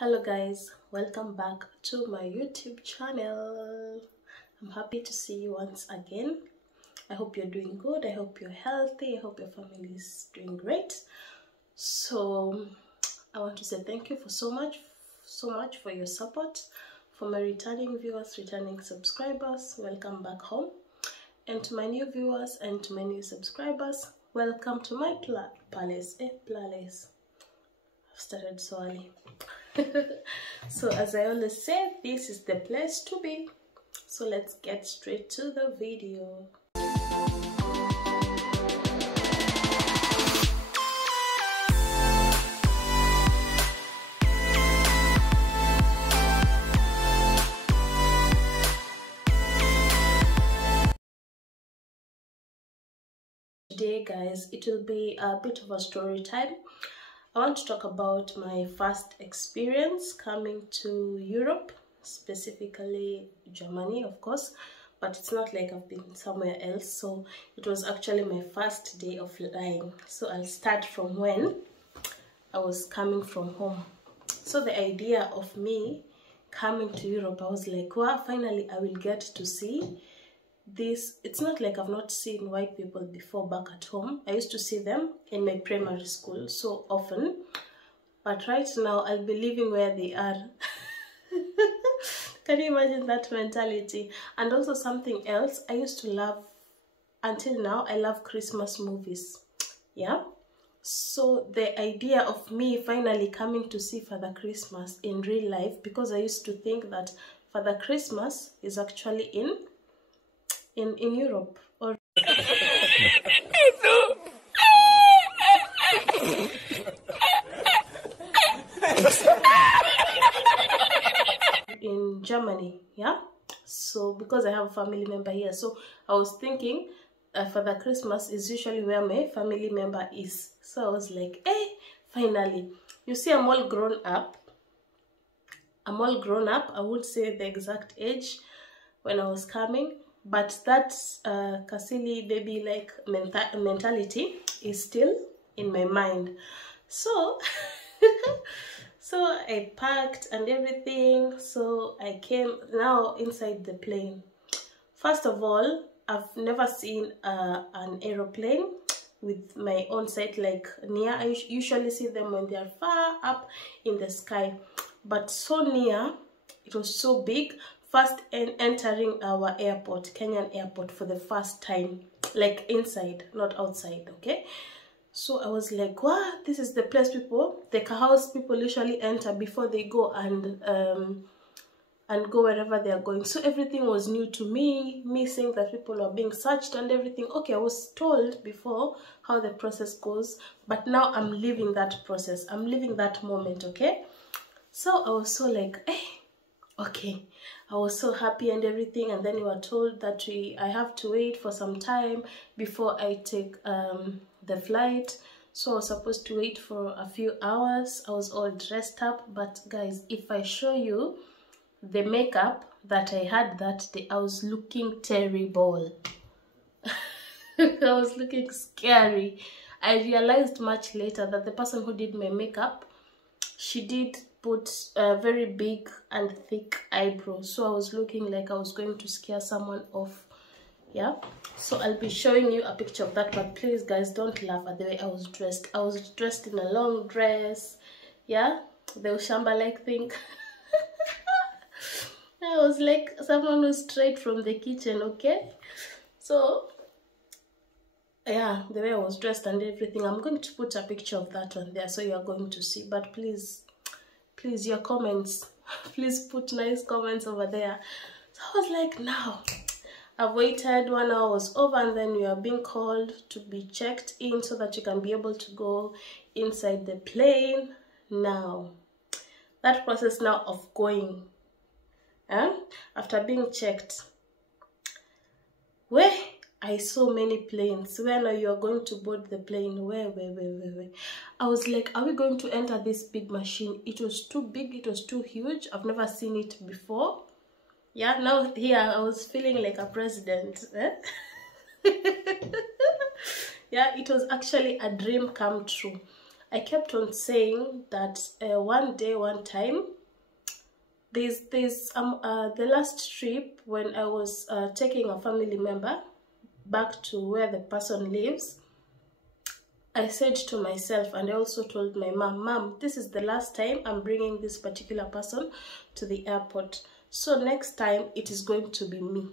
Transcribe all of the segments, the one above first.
Hello guys, welcome back to my YouTube channel. I'm happy to see you once again. I hope you're doing good. I hope you're healthy. I hope your family is doing great. So I want to say thank you for so much for your support. For my returning viewers, returning subscribers, welcome back home. And to my new viewers and to my new subscribers, welcome to my palace. I've started so early. So as I always say, this is the place to be. So let's get straight to the video. Today guys, it will be a bit of a story time. I want to talk about my first experience coming to Europe, specifically Germany, of course, but it's not like I've been somewhere else. So it was actually my first day of flying. So I'll start from when I was coming from home. So the idea of me coming to Europe, I was like, wow, finally I will get to see this. It's not like I've not seen white people before back at home. I used to see them in my primary school so often, but right now I'll be living where they are. Can you imagine that mentality? And also something else I used to love until now, I love Christmas movies. Yeah, so the idea of me finally coming to see Father Christmas in real life, because I used to think that Father Christmas is actually in Europe or in Germany. Yeah, so because I have a family member here, so I was thinking Father Christmas is usually where my family member is. So I was like, hey, finally, you see, I'm all grown up. I would say the exact age when I was coming, but that silly baby like mentality is still in my mind. So so I packed and everything. So I came now inside the plane. First of all, I've never seen an aeroplane with my own sight, like near. I usually see them when they are far up in the sky, but so near. It was so big. First entering our airport, Kenyan airport, for the first time, like inside, not outside, okay? So I was like, wow, this is the place the house people usually enter before they go and go wherever they are going. So everything was new to me, seeing that people are being searched and everything. Okay, I was told before how the process goes, but now I'm living that process. I'm living that moment, okay? So I was so like, hey, okay. I was so happy and everything, and then we were told that I have to wait for some time before I take the flight. So I was supposed to wait for a few hours. I was all dressed up, but guys, if I show you the makeup that I had that day, I was looking terrible. I was looking scary. I realized much later that the person who did my makeup, she did put a very big and thick eyebrows, so I was looking like I was going to scare someone off. Yeah, so I'll be showing you a picture of that, but please guys, don't laugh at the way I was dressed. I was dressed in a long dress, yeah, the Ushamba like thing. I was like someone who's straight from the kitchen, okay? So yeah, the way I was dressed and everything, I'm going to put a picture of that one there so you're going to see. But please your comments, please put nice comments over there. So I was like, now I've waited, 1 hour was over, and then you are being called to be checked in so that you can be able to go inside the plane. Now that process now of going after being checked, where I saw many planes. When you are going to board the plane? Where? I was like, are we going to enter this big machine? It was too big. It was too huge. I've never seen it before. Yeah, now here I was feeling like a president. Yeah, it was actually a dream come true. I kept on saying that one day, one time, there's the last trip when I was taking a family member back to where the person lives. I said to myself, and I also told my mom, this is the last time I'm bringing this particular person to the airport. So next time it is going to be me.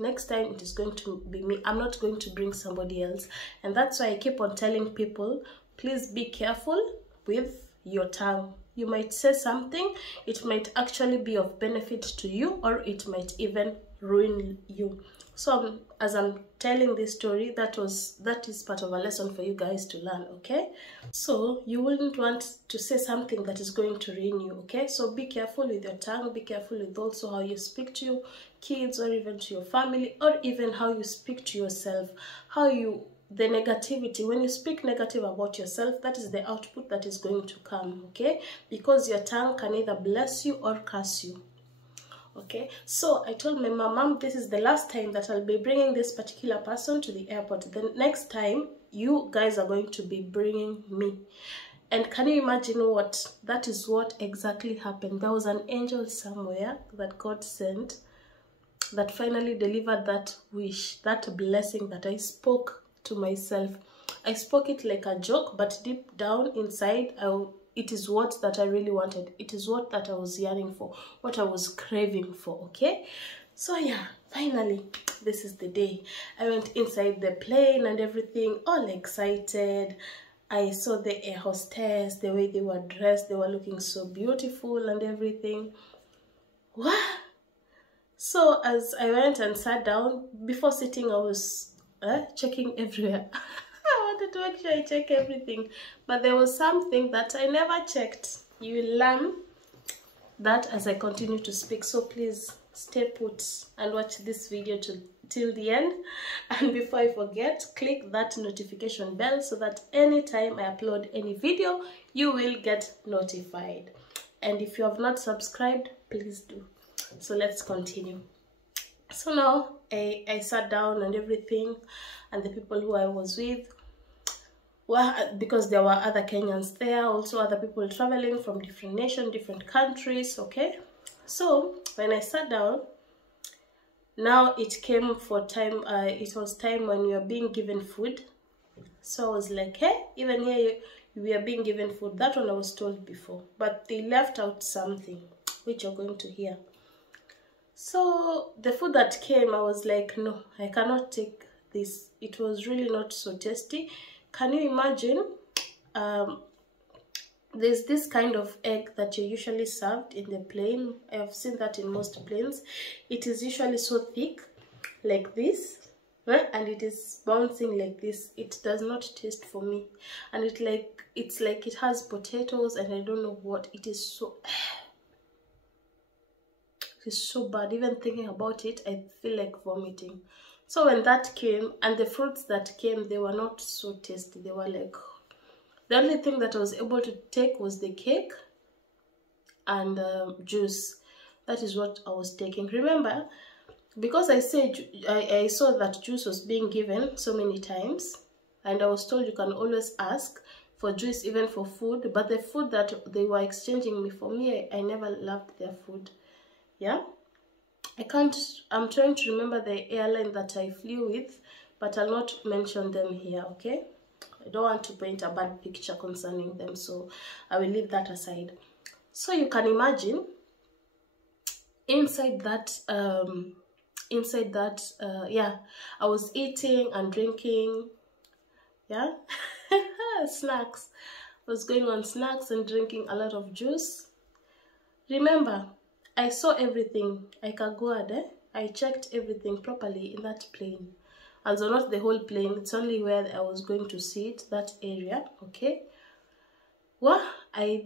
Next time it is going to be me. I'm not going to bring somebody else. And that's why I keep on telling people, please be careful with your tongue. You might say something, it might actually be of benefit to you, or it might even ruin you. So as I'm telling this story, that is part of a lesson for you guys to learn, okay? So you wouldn't want to say something that is going to ruin you, okay? So be careful with your tongue, be careful with also how you speak to your kids, or even to your family, or even how you speak to yourself, the negativity. When you speak negative about yourself, that is the output that is going to come, okay? Because your tongue can either bless you or curse you. Okay, so I told my mom, this is the last time that I'll be bringing this particular person to the airport. The next time, you guys are going to be bringing me. And can you imagine what? That is what exactly happened. There was an angel somewhere that God sent that finally delivered that wish, that blessing that I spoke to myself. I spoke it like a joke, but deep down inside, it is what that I really wanted. It is what that I was yearning for, what I was craving for, okay? So yeah, finally, this is the day. I went inside the plane and everything, all excited. I saw the air hostess, the way they were dressed, they were looking so beautiful and everything. What? So as I went and sat down, before sitting, I was checking everywhere. I wanted to make sure I check everything, but there was something that I never checked. You will learn that as I continue to speak, so please stay put and watch this video till the end. And before I forget, click that notification bell so that anytime I upload any video, you will get notified. And if you have not subscribed, please do. So let's continue. So now I sat down and everything, and the people who I was with, well, because there were other Kenyans there, also other people traveling from different nations, different countries, okay? So when I sat down, now it came for time, it was time when we were being given food. So I was like, hey, even here we are being given food. That one I was told before, but they left out something, which you're going to hear. So the food that came, I was like, no, I cannot take this. It was really not so tasty. Can you imagine? There's this kind of egg that you're usually served in the plane. I've seen that in most planes. It is usually so thick, like this, right? And it is bouncing like this. It does not taste for me. And it's like it has potatoes and I don't know what. It is so... It's so bad. Even thinking about it, I feel like vomiting. So when that came, and the fruits that came, they were not so tasty. They were like, the only thing that I was able to take was the cake and juice. That is what I was taking. Remember, because I saw that juice was being given so many times, and I was told you can always ask for juice even for food, but the food that they were exchanging me for me, I never loved their food. Yeah, I'm trying to remember the airline that I flew with, but I'll not mention them here, okay? I don't want to paint a bad picture concerning them, so I will leave that aside. So you can imagine, inside that, yeah, I was eating and drinking, yeah, snacks. I was going on snacks and drinking a lot of juice. Remember, I saw everything. I checked everything properly in that plane. Also not the whole plane, it's only where I was going to sit, that area, okay? Well, I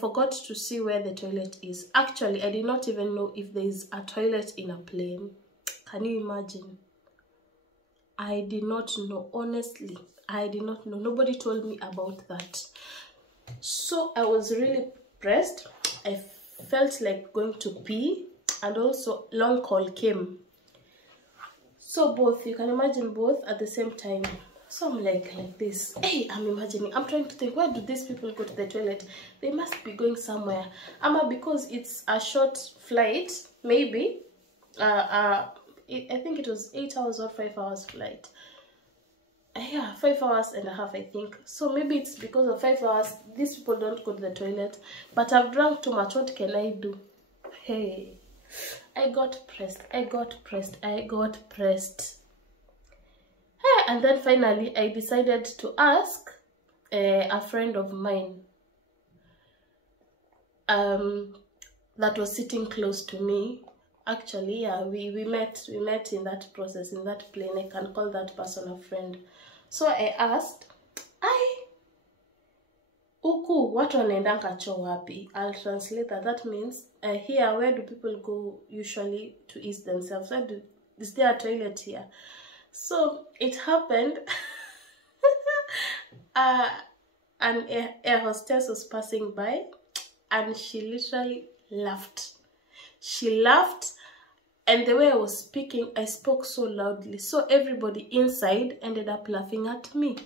forgot to see where the toilet is. Actually, I did not even know if there is a toilet in a plane. Can you imagine? I did not know, honestly. I did not know. Nobody told me about that. So I was really pressed. I felt like going to pee, and also long call came. So both, you can imagine both at the same time. So I'm like this. Hey, I'm imagining, I'm trying to think, where do these people go to the toilet? They must be going somewhere. Because it's a short flight, maybe. I think it was 8 hours or 5 hours flight. Yeah, 5 hours and a half, I think. So maybe it's because of 5 hours, these people don't go to the toilet. But I've drunk too much. What can I do? Hey, I got pressed. And then finally, I decided to ask a friend of mine that was sitting close to me. Actually, yeah, we met in that process, in that plane. I can call that person a friend. So I asked, Uku, watu wanaendanga choo wapi? I'll translate that. That means, here, where do people go usually to ease themselves? Is there a toilet here? So it happened, an air hostess was passing by, and she literally laughed. She laughed, and the way I was speaking, I spoke so loudly. So everybody inside ended up laughing at me.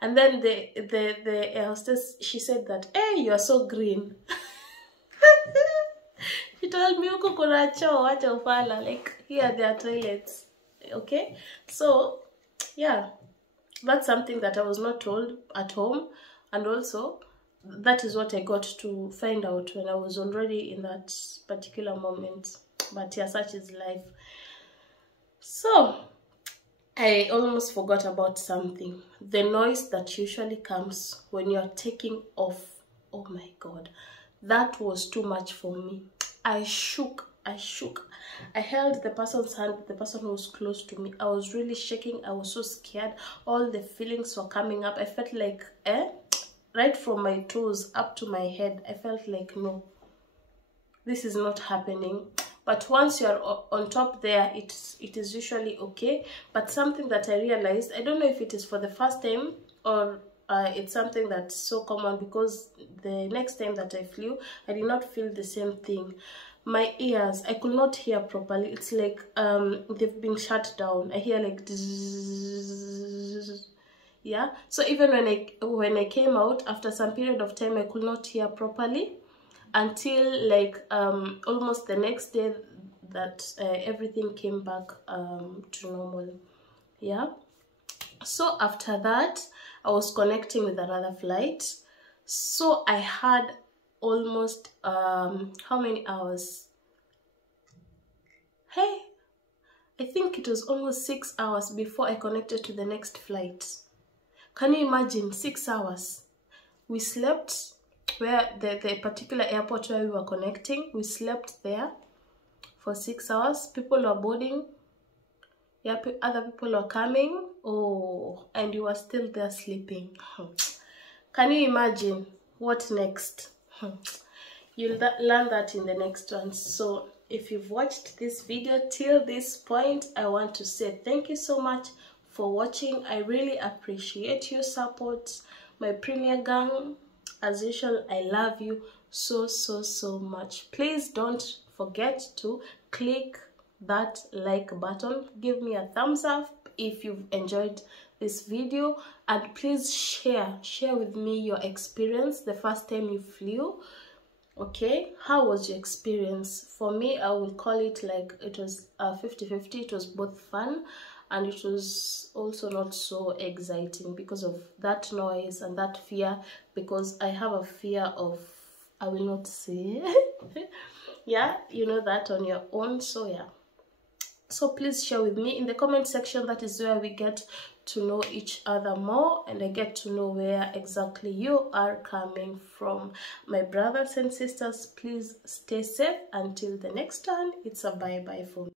And then the air hostess, she said that, hey, you are so green. She told me, uko kuna choo, wacha ufala, like, here there are toilets. Okay? So, yeah, that's something that I was not told at home. And also, that is what I got to find out when I was already in that particular moment. But yeah, such is life. So, I almost forgot about something. The noise that usually comes when you're taking off. Oh my God. That was too much for me. I shook. I held the person's hand, the person who was close to me. I was really shaking. I was so scared. All the feelings were coming up. I felt like, right from my toes up to my head, I felt like, no, this is not happening. But once you're on top there, it is usually okay. But something that I realized, I don't know if it is for the first time or it's something that's so common, because the next time that I flew, I did not feel the same thing. My ears, I could not hear properly. It's like they've been shut down. I hear like yeah. So even when I came out, after some period of time, I could not hear properly until like almost the next day that everything came back to normal. Yeah. So after that, I was connecting with another flight. So I had almost how many hours? Hey, I think it was almost 6 hours before I connected to the next flight. Can you imagine? 6 hours. We slept where the particular airport where we were connecting. We slept there for 6 hours. People were boarding. Yeah, other people were coming. Oh, and you were still there sleeping. Can you imagine? What next? You'll learn that in the next one. So if you've watched this video till this point, I want to say thank you so much for watching. I really appreciate your support. My Premier Gang, as usual, I love you so much. Please don't forget to click that like button. Give me a thumbs up if you've enjoyed this video, and please share with me your experience the first time you flew. Okay, how was your experience? For me, I will call it like it was 50-50. It was both fun and it was also not so exciting because of that noise and that fear, because I have a fear of, I will not say yeah, you know that on your own. So yeah, so please share with me in the comment section. That is where we get to know each other more, and I get to know where exactly you are coming from. My brothers and sisters, please stay safe until the next time. It's a bye-bye for me.